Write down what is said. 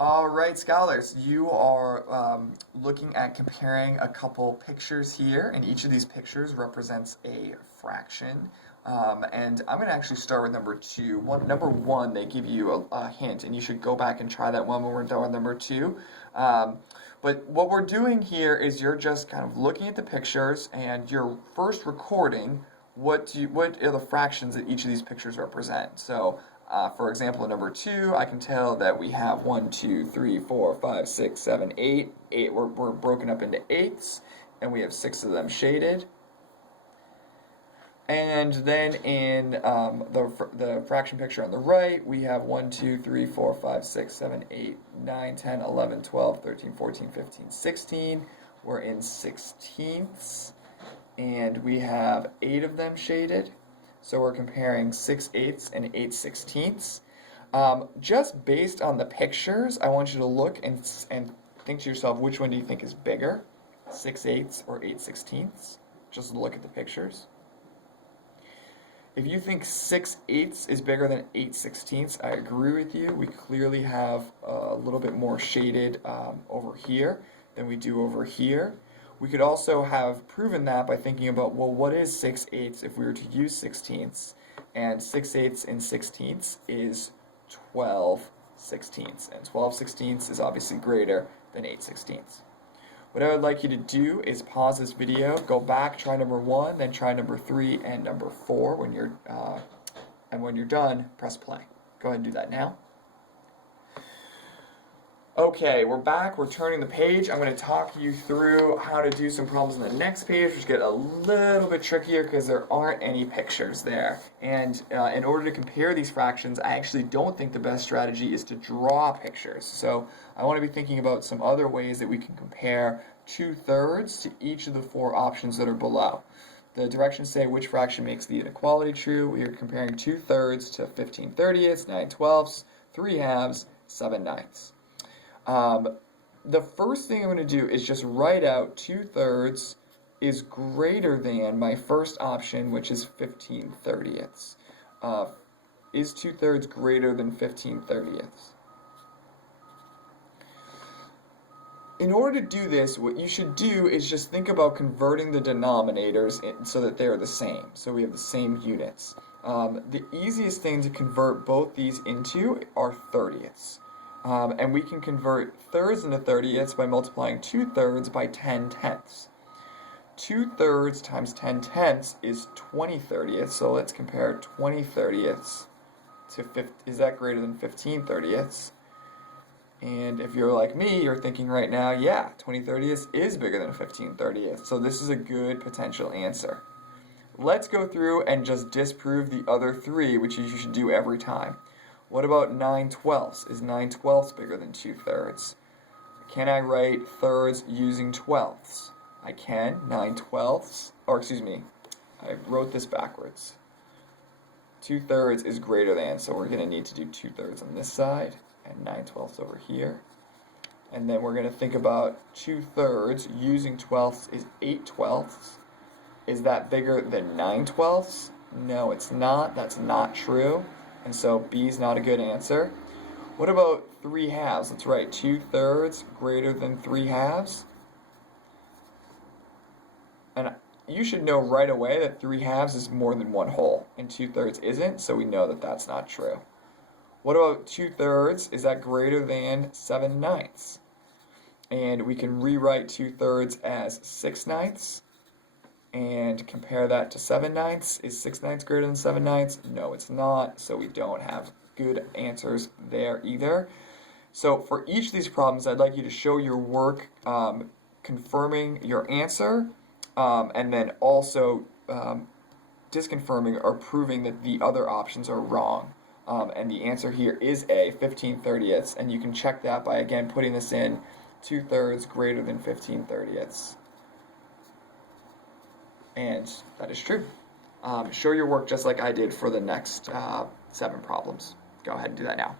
All right, scholars, you are looking at comparing a couple pictures here, and each of these pictures represents a fraction. And I'm going to actually start with number two. Number one, they give you a hint, and you should go back and try that one when we're done with number two. But what we're doing here is you're just kind of looking at the pictures, and you're first recording what are the fractions that each of these pictures represent. So for example, in number two, I can tell that we have 1, 2, 3, 4, 5, 6, 7, 8. We're broken up into eighths, and we have 6 of them shaded. And then in the fraction picture on the right, we have 1, 2, 3, 4, 5, 6, 7, 8, 9, 10, 11, 12, 13, 14, 15, 16. We're in sixteenths, and we have 8 of them shaded. So we're comparing 6/8 and 8/16. Just based on the pictures, I want you to look and think to yourself, which one do you think is bigger, 6/8 or 8/16? Just look at the pictures. If you think 6/8 is bigger than 8/16, I agree with you. We clearly have a little bit more shaded over here than we do over here. We could also have proven that by thinking about, well, what is 6/8 if we were to use sixteenths? And 6/8 in sixteenths is 12/16, and 12/16 is obviously greater than 8/16. What I would like you to do is pause this video, go back, try number one, then try number 3 and number 4. When you're done, press play. Go ahead and do that now. Okay, we're back, we're turning the page. I'm going to talk you through how to do some problems on the next page, which get a little bit trickier because there aren't any pictures there. And in order to compare these fractions, I actually don't think the best strategy is to draw pictures. So I want to be thinking about some other ways that we can compare 2/3 to each of the 4 options that are below. The directions say which fraction makes the inequality true. We are comparing 2/3 to 15/30, 9/12, 3/2, 7/9. The first thing I'm going to do is just write out 2/3 is greater than my first option, which is 15/30. Is 2/3 greater than 15/30? In order to do this, what you should do is just think about converting the denominators so that they're the same, so we have the same units. The easiest thing to convert both these into are 30ths. And we can convert thirds into 30ths by multiplying 2/3 by 10/10. 2/3 times 10/10 is 20/30. So let's compare 20/30 to 50. Is that greater than 15/30? And if you're like me, you're thinking right now, yeah, 20/30 is bigger than 15/30. So this is a good potential answer. Let's go through and just disprove the other 3, which you should do every time. What about 9/12? Is 9/12 bigger than 2/3? Can I write thirds using 12ths? I can. 9/12, or excuse me, I wrote this backwards. 2/3 is greater than, so we're going to need to do 2/3 on this side, and 9/12 over here. And then we're going to think about 2/3 using 12ths is 8/12. Is that bigger than 9/12? No, it's not. That's not true. And so B is not a good answer. What about 3/2? Let's write 2/3 greater than 3/2. And you should know right away that 3/2 is more than 1 whole, and 2/3 isn't, so we know that that's not true. What about 2/3? Is that greater than 7/9? And we can rewrite 2/3 as 6/9 and compare that to 7/9. Is 6/9 greater than 7/9? No, it's not, so we don't have good answers there either. So for each of these problems, I'd like you to show your work confirming your answer, and then also disconfirming or proving that the other options are wrong. And the answer here is A, 15/30, and you can check that by, again, putting this in 2/3 greater than 15/30. And that is true. Show your work just like I did for the next 7 problems. Go ahead and do that now.